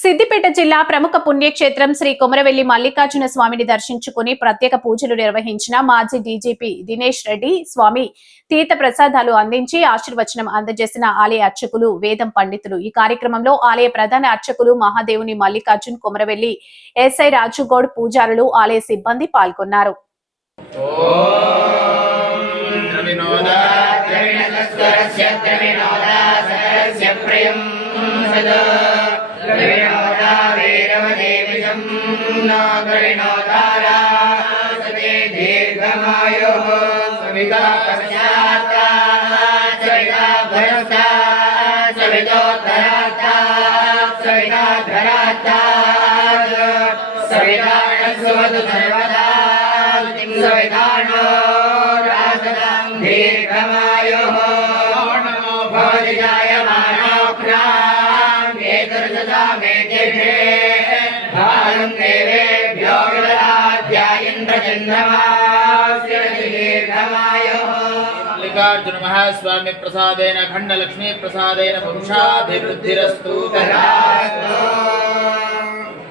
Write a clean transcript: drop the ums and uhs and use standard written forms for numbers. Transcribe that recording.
సిద్దిపేట జిల్లా ప్రముఖ పుణ్యక్షేత్రం శ్రీ కొమరవెల్లి మల్లికార్జున స్వామిని దర్శించుకుని ప్రత్యేక పూజలు నిర్వహించిన మాజీ డీజీపీ దినేష్ రెడ్డి స్వామి తీర్థ ప్రసాదాలు అందించి ఆశీర్వచనం అందజేసిన ఆలయ అర్చకులు వేదం పండితులు. ఈ కార్యక్రమంలో ఆలయ ప్రధాన అర్చకులు మహాదేవుని మల్లికార్జున్, కొమరవెల్లి ఎస్ఐ రాజుగౌడ్, పూజారులు, ఆలయ సిబ్బంది పాల్గొన్నారు. मल्लिकार्जुन महास्वामी प्रसादेन खंड लक्ष्मी प्रसादेन वंशाभिवृद्धिरस्तु।